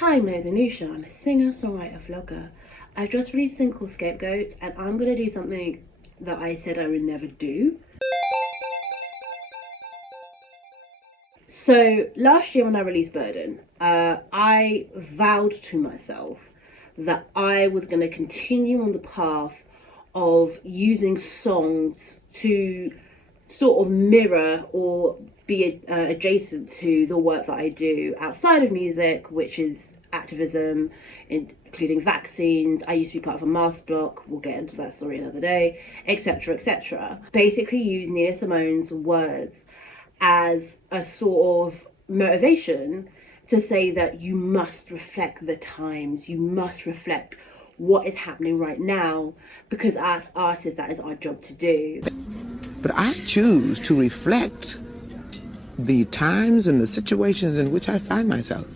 Hi, my name is Anusha. I'm a singer, songwriter, vlogger. I've just released a single called Scapegoats, and I'm going to do something that I said I would never do. So last year when I released Burden, I vowed to myself that I was going to continue on the path of using songs to sort of mirror or be adjacent to the work that I do outside of music, which is activism, including vaccines. I used to be part of a mask block, we'll get into that story another day, etc, etc. Basically use Nina Simone's words as a sort of motivation to say that you must reflect the times, you must reflect what is happening right now, because as artists that is our job to do. But I choose to reflect the times and the situations in which I find myself.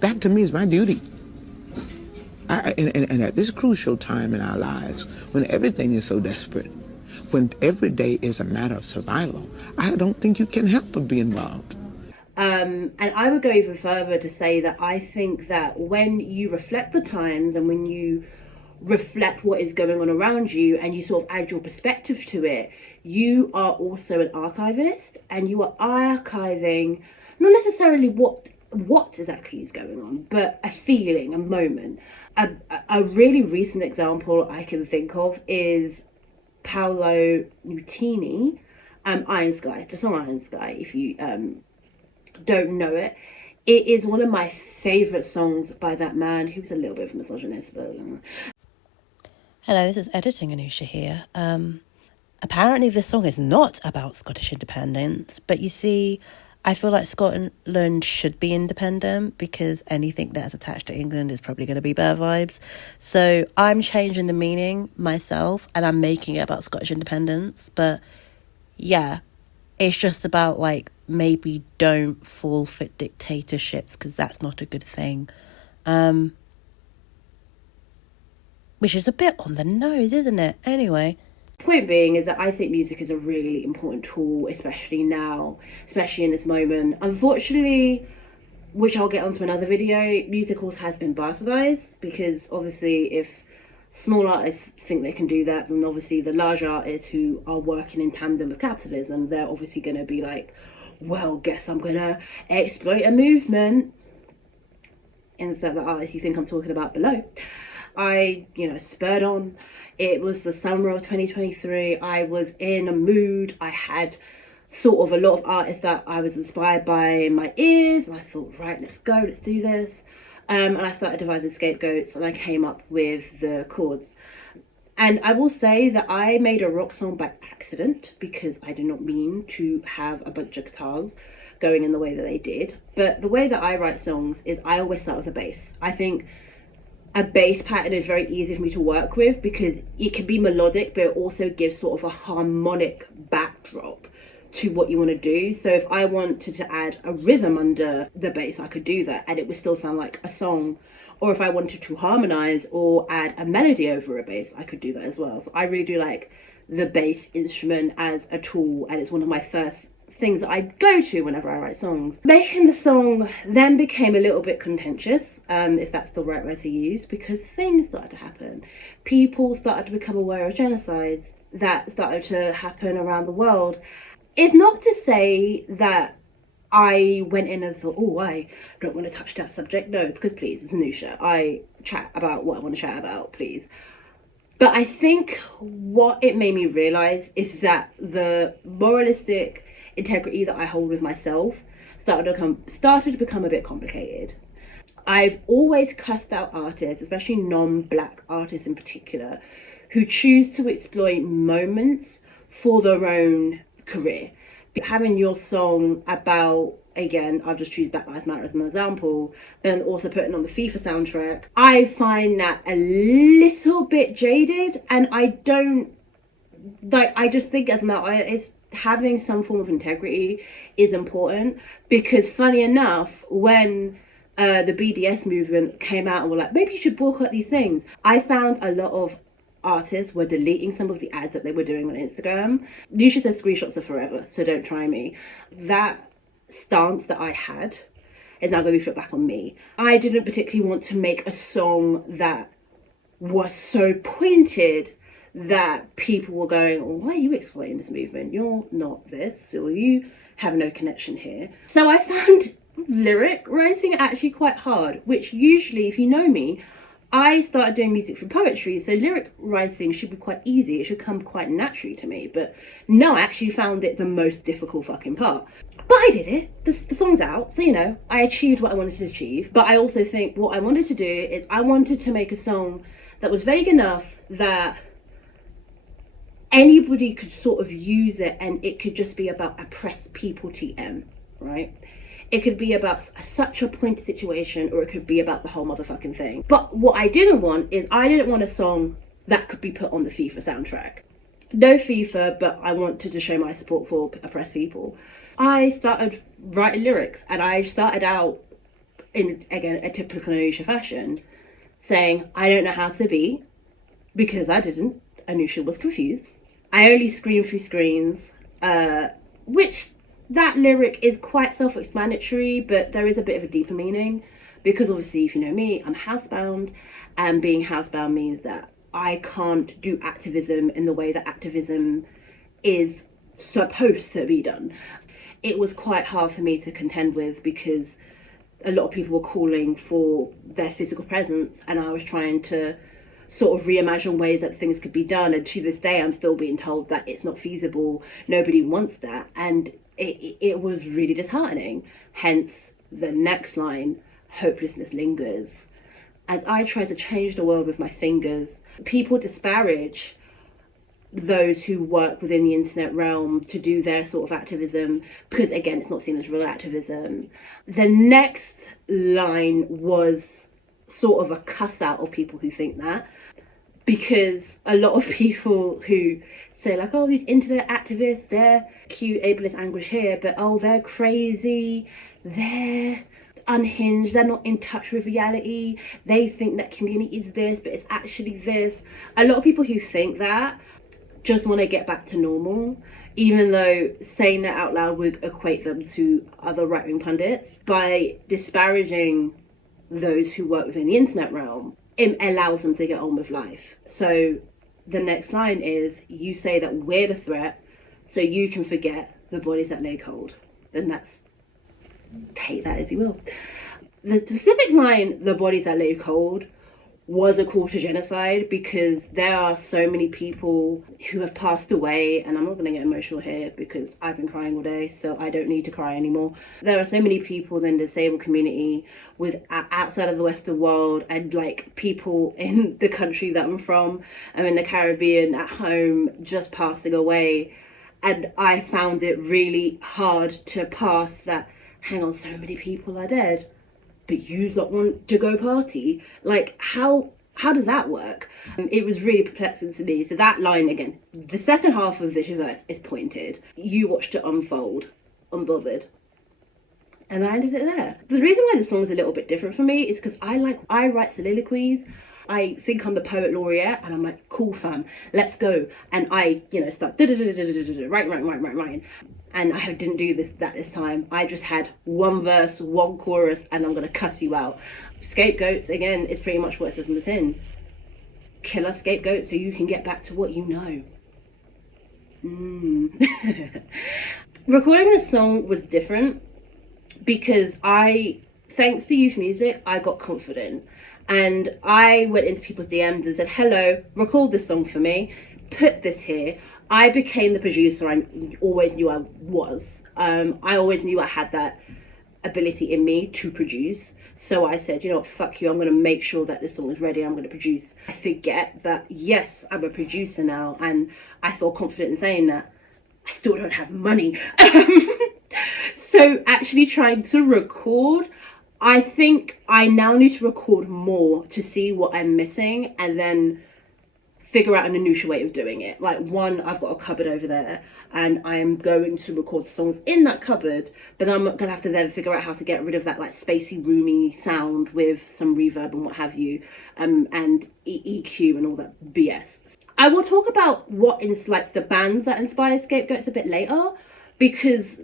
That to me is my duty. And at this crucial time in our lives, when everything is so desperate, when every day is a matter of survival, I don't think you can help but be involved. And I would go even further to say that I think that when you reflect the times and when you reflect what is going on around you and you sort of add your perspective to it, you are also an archivist, and you are archiving not necessarily what exactly is going on, but a feeling, a moment. A really recent example I can think of is Paolo Nutini, Iron Sky, the song Iron Sky, if you don't know it. It is one of my favourite songs by that man, who was a little bit of a misogynist, but... Hello, this is Editing Anusha here. Apparently this song is not about Scottish independence, but you see, I feel like Scotland should be independent because anything that's attached to England is probably going to be bad vibes. So I'm changing the meaning myself and I'm making it about Scottish independence. But yeah, it's just about like maybe don't fall for dictatorships because that's not a good thing. Which is a bit on the nose, isn't it? Anyway. Point being is that I think music is a really important tool, especially now, especially in this moment. Unfortunately, which I'll get onto another video, music also has been bastardized, because obviously if small artists think they can do that, then obviously the large artists who are working in tandem with capitalism, they're obviously going to be like, well, guess I'm going to exploit a movement. Insert the artist you think I'm talking about below. I, spurred on. It was the summer of 2023. I was in a mood. I had sort of a lot of artists that I was inspired by in my ears. And I thought, right, let's go, let's do this. And I started devising Scapegoats, and I came up with the chords. And I will say that I made a rock song by accident, because I did not mean to have a bunch of guitars going in the way that they did. But the way that I write songs is I always start with a bass. I think a bass pattern is very easy for me to work with because it can be melodic, but it also gives sort of a harmonic backdrop to what you want to do. So if I wanted to add a rhythm under the bass, I could do that and it would still sound like a song. Or if I wanted to harmonize or add a melody over a bass, I could do that as well. So I really do like the bass instrument as a tool, and it's one of my first things that I go to whenever I write songs. Making the song then became a little bit contentious, if that's the right word to use, because things started to happen. People started to become aware of genocides that started to happen around the world. It's not to say that I went in and thought, oh, I don't want to touch that subject. No, because please, it's Anusha. I chat about what I want to chat about, please. But I think what it made me realise is that the moralistic integrity that I hold with myself started to become a bit complicated. I've always cussed out artists, especially non-black artists in particular, who choose to exploit moments for their own career. Having your song about, again, I'll just choose Black Lives Matter as an example, and also putting on the FIFA soundtrack, I find that a little bit jaded, and I just think as an artist, having some form of integrity is important, because funny enough, when the BDS movement came out and were like, maybe you should boycott these things, I found a lot of artists were deleting some of the ads that they were doing on Instagram. Anusha says screenshots are forever, so don't try me. That stance that I had is now going to be flipped back on me. I didn't particularly want to make a song that was so pointed that people were going, oh, why are you exploiting this movement? You're not this, or you have no connection here. So I found lyric writing actually quite hard, which usually, if you know me, I started doing music for poetry, so lyric writing should be quite easy. It should come quite naturally to me. But no, I actually found it the most difficult fucking part. But I did it. The song's out, so you know, I achieved what I wanted to achieve. But I also think what I wanted to do is I wanted to make a song that was vague enough that anybody could sort of use it, and it could just be about oppressed people TM, right? It could be about such a pointed situation, or it could be about the whole motherfucking thing. But what I didn't want is, I didn't want a song that could be put on the FIFA soundtrack. No FIFA, but I wanted to show my support for oppressed people. I started writing lyrics, and I started out in, again, a typical Anusha fashion, saying, I don't know how to be, because I didn't. Anusha was confused. I only scream through screens, which that lyric is quite self-explanatory, but there is a bit of a deeper meaning, because obviously, if you know me, I'm housebound, and being housebound means that I can't do activism in the way that activism is supposed to be done. It was quite hard for me to contend with, because a lot of people were calling for their physical presence, and I was trying to sort of reimagine ways that things could be done, and to this day I'm still being told that it's not feasible, nobody wants that, and it was really disheartening. Hence the next line, hopelessness lingers. As I try to change the world with my fingers, people disparage those who work within the internet realm to do their sort of activism, because again, it's not seen as real activism. The next line was sort of a cuss out of people who think that, because a lot of people who say like, oh, these internet activists, they're cute, ableist anguish here, but oh, they're crazy, they're unhinged, they're not in touch with reality, they think that community is this, but it's actually this. A lot of people who think that just want to get back to normal, even though saying that out loud would equate them to other right-wing pundits. By disparaging those who work within the internet realm, it allows them to get on with life. So the next line is, you say that we're the threat, so you can forget the bodies that lay cold. Then that's, take that as you will. The specific line, the bodies that lay cold, was a call to genocide, because there are so many people who have passed away, and I'm not going to get emotional here because I've been crying all day, so I don't need to cry anymore. There are so many people in the disabled community with outside of the Western world, and like people in the country that I'm from, I'm in the Caribbean at home, just passing away, and I found it really hard to pass that, hang on, so many people are dead, but you don't want to go party. Like, how does that work? It was really perplexing to me. So that line, again, the second half of this verse is pointed. You watched it unfold, unbothered. And I ended it there. The reason why the song is a little bit different for me is because I write soliloquies. I think I'm the poet laureate, and I'm like, cool fam, let's go. And I, start writing. And I didn't do that this time. I just had one verse, one chorus, and I'm gonna cuss you out. Scapegoats, again, is pretty much what it says in the tin. Kill a scapegoat so you can get back to what you know. Recording this song was different, because thanks to youth music, I got confident. And I went into people's DMs and said, hello, record this song for me, put this here. I became the producer I always knew I was. I always knew I had that ability in me to produce. So I said, you know what, fuck you, I'm going to make sure that this song is ready, I'm going to produce. I forget that, yes, I'm a producer now, and I feel confident in saying that. I still don't have money. So actually trying to record, I think I now need to record more to see what I'm missing, and then figure out an Anusha way of doing it. Like, one, I've got a cupboard over there, and I am going to record songs in that cupboard, but then I'm going to have to then figure out how to get rid of that like spacey, roomy sound with some reverb and what have you, and EQ and all that BS. I will talk about what is like the bands that inspire Scapegoats a bit later, because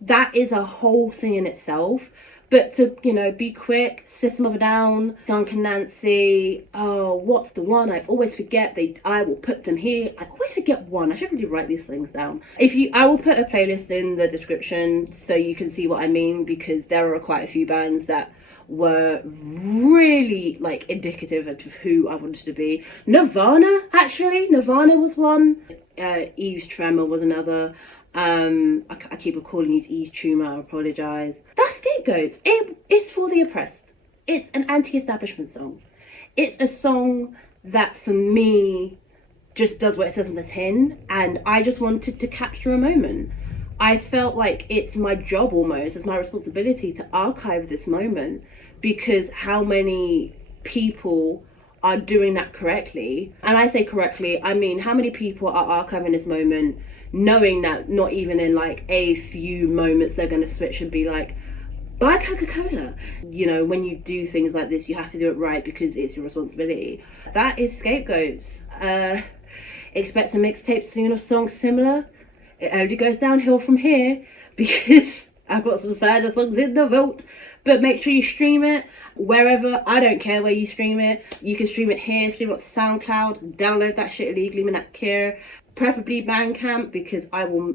that is a whole thing in itself. But to, you know, be quick, System of a Down, Duncan Nancy, oh, what's the one? I always forget. I will put them here. I always forget one. I should really write these things down. I will put a playlist in the description so you can see what I mean, because there are quite a few bands that were really like indicative of who I wanted to be. Nirvana was one. Eve's Tremor was another. I keep calling you Eve's Tumor, I apologise. That's Scapegoats. It's for the oppressed. It's an anti-establishment song. It's a song that for me just does what it says on the tin, and I just wanted to capture a moment. I felt like it's my job almost, it's my responsibility to archive this moment, because how many people are doing that correctly? And I say correctly, I mean how many people are archiving this moment knowing that not even in like a few moments they're going to switch and be like, buy Coca-Cola. You know, when you do things like this, you have to do it right because it's your responsibility. That is Scapegoats. Expect a mixtape soon of songs similar. It only goes downhill from here because I've got some sadder songs in the vault. But make sure you stream it wherever. I don't care where you stream it. You can stream it here, stream it on SoundCloud, download that shit illegally, man, not care. Preferably Bandcamp, because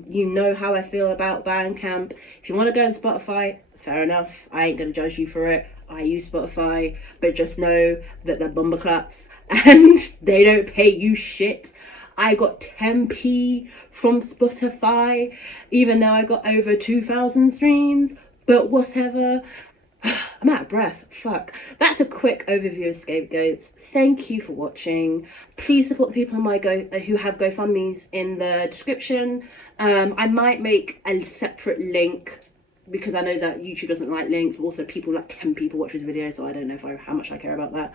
you know how I feel about Bandcamp. If you want to go on Spotify, fair enough. I ain't gonna judge you for it. I use Spotify, but just know that they're bumpercluts and they don't pay you shit. I got 10p from Spotify, even though I got over 2,000 streams, but whatever. I'm out of breath. Fuck. That's a quick overview of Scapegoats. Thank you for watching. Please support the people who have GoFundMes in the description. I might make a separate link because I know that YouTube doesn't like links, but also like 10 people watch this video, so I don't know how much I care about that.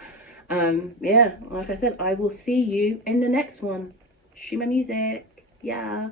Yeah, like I said, I will see you in the next one. Stream my music. Yeah.